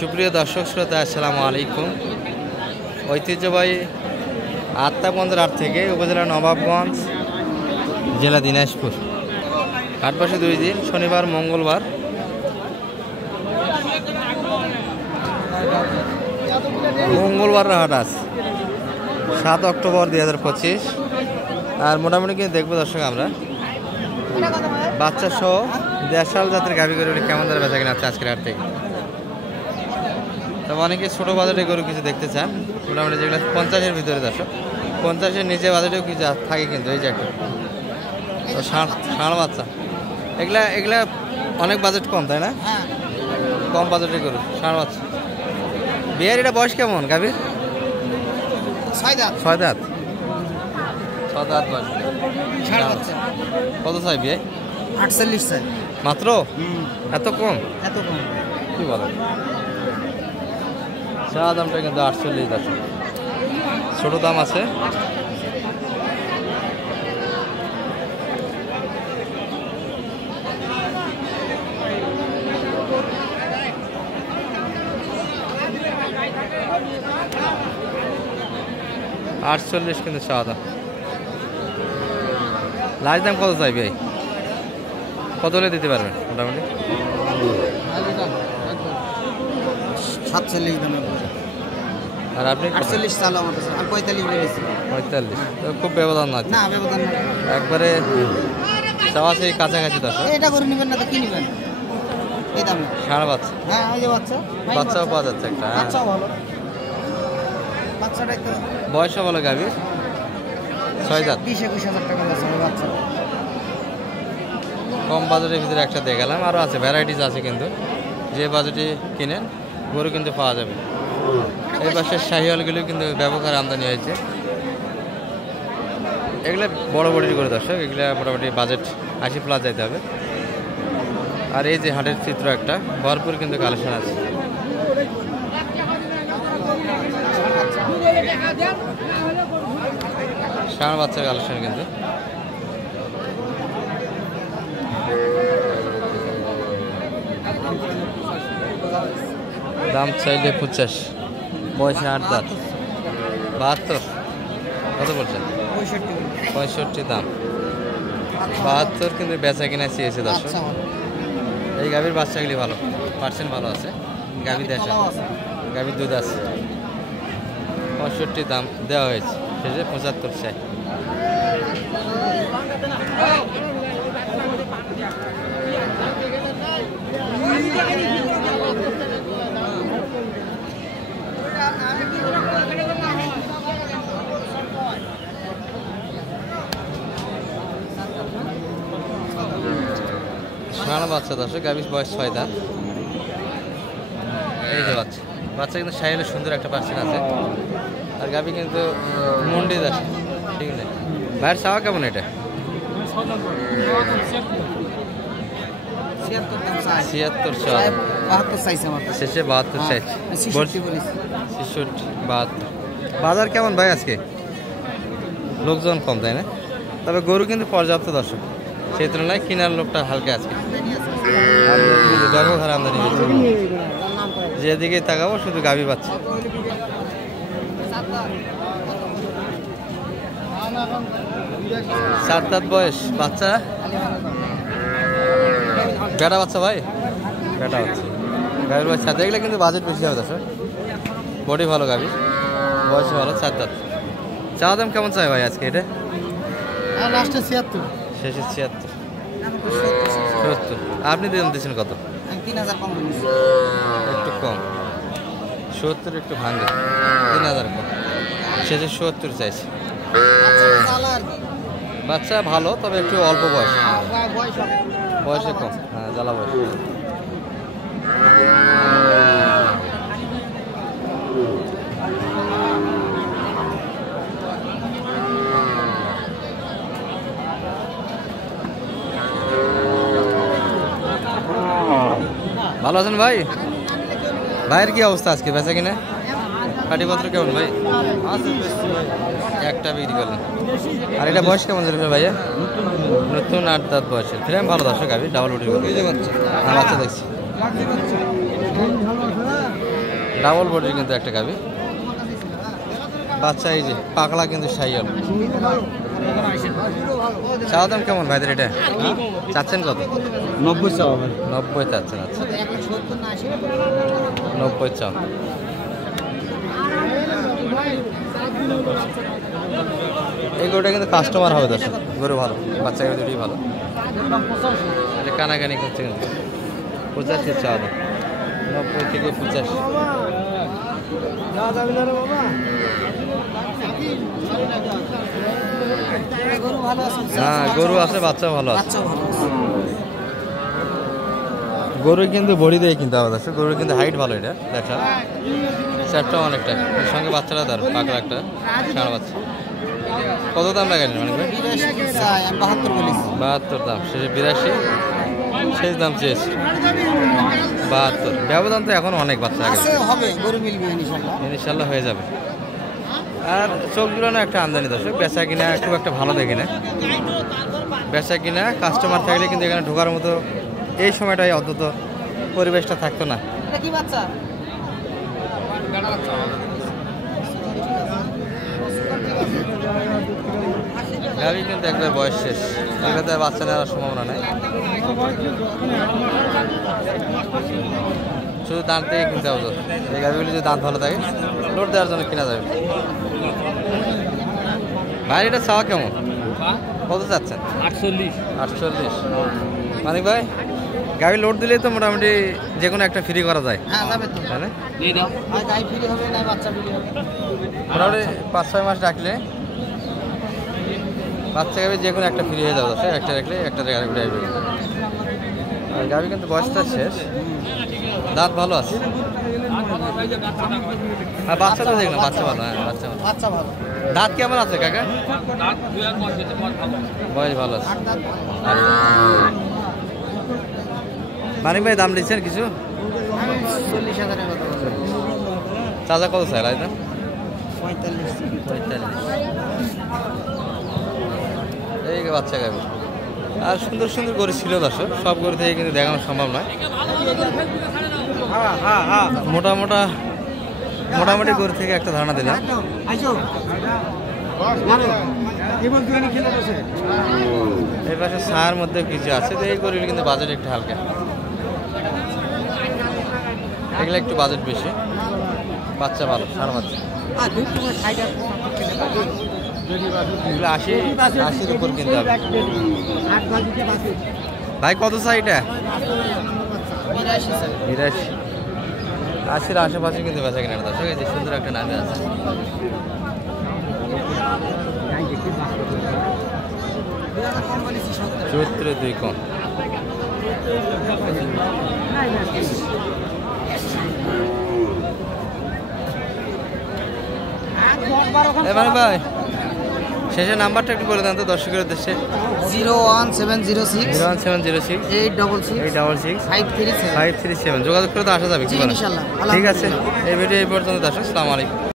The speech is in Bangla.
সুপ্রিয় দর্শক শ্রোতা, আসসালামু আলাইকুম। ঐতিহ্যবাহী আত্মাবন্দর হাট থেকে উপজেলা নবাবগঞ্জ, জেলা দিনাজপুর। হাট বসে 2 দিন, শনিবার মঙ্গলবার। মঙ্গলবার হাট আছে 7 অক্টোবর 2025। আর মোটামুটি কিন্তু দেখবো দর্শক আমরা বাচ্চা সহ দেশাল জাতের গাভী গরু কেমন ধরে বেচা কিনা আছে আজকের হাট থেকে। তবে অনেকে ছোটো বাজারে গরু কিছু দেখতে চান, মোটামুটি যেগুলো 50-এর ভিতরে দর্শক, 50-এর নিচে বাজারেও কিছু থাকে কিন্তু। এই যে একটা ষাঁড় বাচ্চা, এগুলা অনেক বাজেট কম, তাই না? কম বাজেটের গরু ষাঁড় বাচ্চা। বিয়ের এটা বয়স কেমন গাভীর? 6 দাঁত। 6 দাঁত বয়স। কত চাই বিয়ে? 48 চাই মাত্র। এত কম? এত কম কি বলেন? চা দামটা কিন্তু 48 আছে, ছোট দাম আছে। $48 কিন্তু চা দাম। লাস্ট দাম কত চাইবে? কত হলে দিতে পারবেন মোটামুটি? 47 দামে। আর আপনি 48 চালো আমার কাছে, আর 45 বলেছি। 45 খুব ব্যবধান না? না, ব্যবধান না, একবারে চাওয়া সেই কাছাকাছি। দশ এটা করে নেবেন না তো কি নেবেন এই দামে? ষাঁড় বাচ্চা। হ্যাঁ, ওই যে বাচ্চাও পাওয়া যাচ্ছে একটা। বাচ্চাও ভালো, বাচ্চাটাই তো বয়সও ভালো গাভীর। 6 দাঁত। 20-21 হাজার টাকা আছে বাচ্চা। কম বাজেটের ভিতরে একটা দিয়ে গেলাম। আরও আছে, ভ্যারাইটিস আছে কিন্তু। যে বাজেটে কিনেন গরু কিন্তু পাওয়া যাবে। এই পাশের শাহিওয়ালগুলো কিন্তু ব্যাপক হারে আমদানি হয়েছে। এগুলো বড় বড়ি করে দর্শক, এগুলো মোটামুটি বাজেট 80+ যাইতে হবে। আর এই যে হাটের চিত্র একটা, ভরপুর কিন্তু কালেকশন আছে। ষাঁড় বাচ্চার কালেকশন কিন্তু। দাম চাইলে 50, বয়সে 8 দাঁত। 72 কত বলছেন? 65 দাম। 72 কিন্তু বেচা কিনা চেয়েছে দর্শক। এই গাভীর বাচ্চাগুলি ভালো, পার্সেন্ট ভালো আছে। গাভী দেশা, গাভীর দুধ আছে। 65 দাম দেওয়া হয়েছে, শেষে 75 চাই। ষাঁড় বাচ্চা দর্শক, গাভীর বয়স 6 দাঁত। এই যে বাচ্চা কিন্তু সাইলে সুন্দর একটা পার্সেন্ট আছে। আর গাভী কিন্তু মুন্ডি দাস, ঠিক আছে। ভাইয়ের চাওয়া কেমন এটা? 76 চাইছে আমার শেষে 72 চাইছে। 66 72। বাজার কেমন ভাই আজকে? লোকজন কম, তাই না? তবে গরু কিন্তু পর্যাপ্ত দর্শক, সেই তুলনায় কেনার লোকটা হালকা আছে। ব্যাপক হারে আমদানি হয়েছে। যেদিকে তাকাবো শুধু গাভী বাচ্চা। 7 দাঁত বয়স বাচ্চা। বেটা বাচ্চা ভাই, বেটা বাচ্চা। গাভীর বয়স 7। এগুলো কিন্তু বাজেট বেশি হবে দর্শক, বডি ভালো গাভীর, বয়স ভালো। 7 দাঁত। চা দাম কেমন চাই ভাই আজকে এটা? লাস্টে 76, শেষে 76 70। আপনি দিয়েছেন কত? 3000 কম, একটু কম। 70 একটু ভাঙে, 3000 কম। শেষে 70 চাইছে। বাচ্চা ভালো, তবে একটু অল্প বয়স, বয়সে কম। হ্যাঁ, জ্বালা বয়স। ভালো আছেন ভাই? ভাইয়ের কি অবস্থা আজকে বেচা কিনা? পাটিপত্র কেমন ভাই? একটা বিক্রি করলেন। আর এটা বয়স কেমন যাবে ভাইয়া? নতুন 8 দাঁত বয়সের। ফ্রেম ভালো দর্শক, আমি ডাবল উঠে বাচ্চা দেখছি। ডাবল বডির কিন্তু একটা গাবি। বাচ্চা এই যে পাকলা কিন্তু শাইওয়াল। চাওয়া দাম কেমন ভাইদের এটা? চাচ্ছেন কত? 90 চাওয়া ভাই। 90 চাচ্ছেন। আচ্ছা 90 চাও। এই গরুটা কিন্তু কাস্টমার হবে দর্শক। গরু ভালো, বাচ্চা গরু দুটোই ভালো। এটা কানাকানি করছে কিন্তু 85 চাওয়া দাম। 90 থেকে 85। হ্যাঁ গরু আছে, বাচ্চা ভালো আছে। গরু কিন্তু বড়ি দিয়ে কিনতে হবে দর্শক। গরুর কিন্তু হাইট ভালো। এটা দেখা চারটা অনেকটা, এর সঙ্গে বাচ্চাটা তার পাকড়া একটা ষাঁড় বাচ্চা। কত দাম লাগালেন মানে? 72 দাম, শেষে 82, শেষ দাম চেয়েছে 72। ব্যবধান তো এখন অনেক, বাচ্চা হবে, গরু মিলবে ইনশাল্লাহ হয়ে যাবে। আর চোখগুলো না একটা আমদানি দর্শক। বেচা কিনা খুব একটা ভালো দেখি না। বেচা কিনা কাস্টমার থাকলে কিন্তু এখানে ঢোকার মতো এই সময়টাই অন্তত পরিবেশটা থাকতো না। কি বাচ্চা? গাভী কিন্তু একবার বয়স শেষ, এগুলোতে বাচ্চা নেওয়ার সম্ভাবনা নেই। শুধু দাঁত থেকে কিনতে হবে। এই গাভীগুলি যদি দাঁত ভালো থাকে লোড দেওয়ার জন্য কিনা যাবে। ভাই এটা চাওয়া কেমন? কত চাচ্ছেন? 48। মানিক ভাই গাড়ি লোড দিলেই তো মোটামুটি যে কোনো একটা ফ্রি করা যায়। মোটামুটি 5-6 মাস রাখলে বাচ্চা গাড়ি যে কোনো একটা ফ্রি হয়ে যাবে। একটা রাখলে একটা গাড়ি উঠে আসবে। আর গাড়ি কিন্তু বয়সটা শেষ, দাঁত ভালো আছে। আর বাচ্চা তো দেখলাম বাচ্চা ভালো। হ্যাঁ বাচ্চা ভালো। দাঁত কেমন আছে কাকা? বয়স ভালো আছে। মানিক ভাই দাম দিচ্ছেন কিছু? 40,000 টাকা। চাচা কত চাই দাম? 45। এই বাচ্চা গাবি। আর সুন্দর সুন্দর গরু ছিল দর্শক, সব গরু থেকে কিন্তু দেখানো সম্ভব নয়। মোটামুটি গরু থেকে একটা ধারণা দিলাম। এই পাশে ছায়ার মধ্যে কিছু আছে, তো এই গরুগুলো কিন্তু বাজেট একটু হালকা। এগুলো একটু বাজেট বেশি, বাচ্চা ভালো, ষাঁড় বাচ্চা। এগুলো 80-80-র উপর কিনতে হবে। ভাই কত চাই এটা? 82। 80-র আশেপাশে কিন্তু বেচা কিনা দর্শক। এই যে সুন্দর একটা নামে আছে। চৈত্র 2 কম। এবার ভাই শেষে নাম্বারটা একটু বলে দেন তো দর্শকের উদ্দেশ্যে। 01706 866 537 537। যোগাযোগ করে তো আসা যাবে। ইনশাআল্লাহ। ঠিক আছে, এই ভিডিও এই পর্যন্ত দর্শক। আসসালামু আলাইকুম।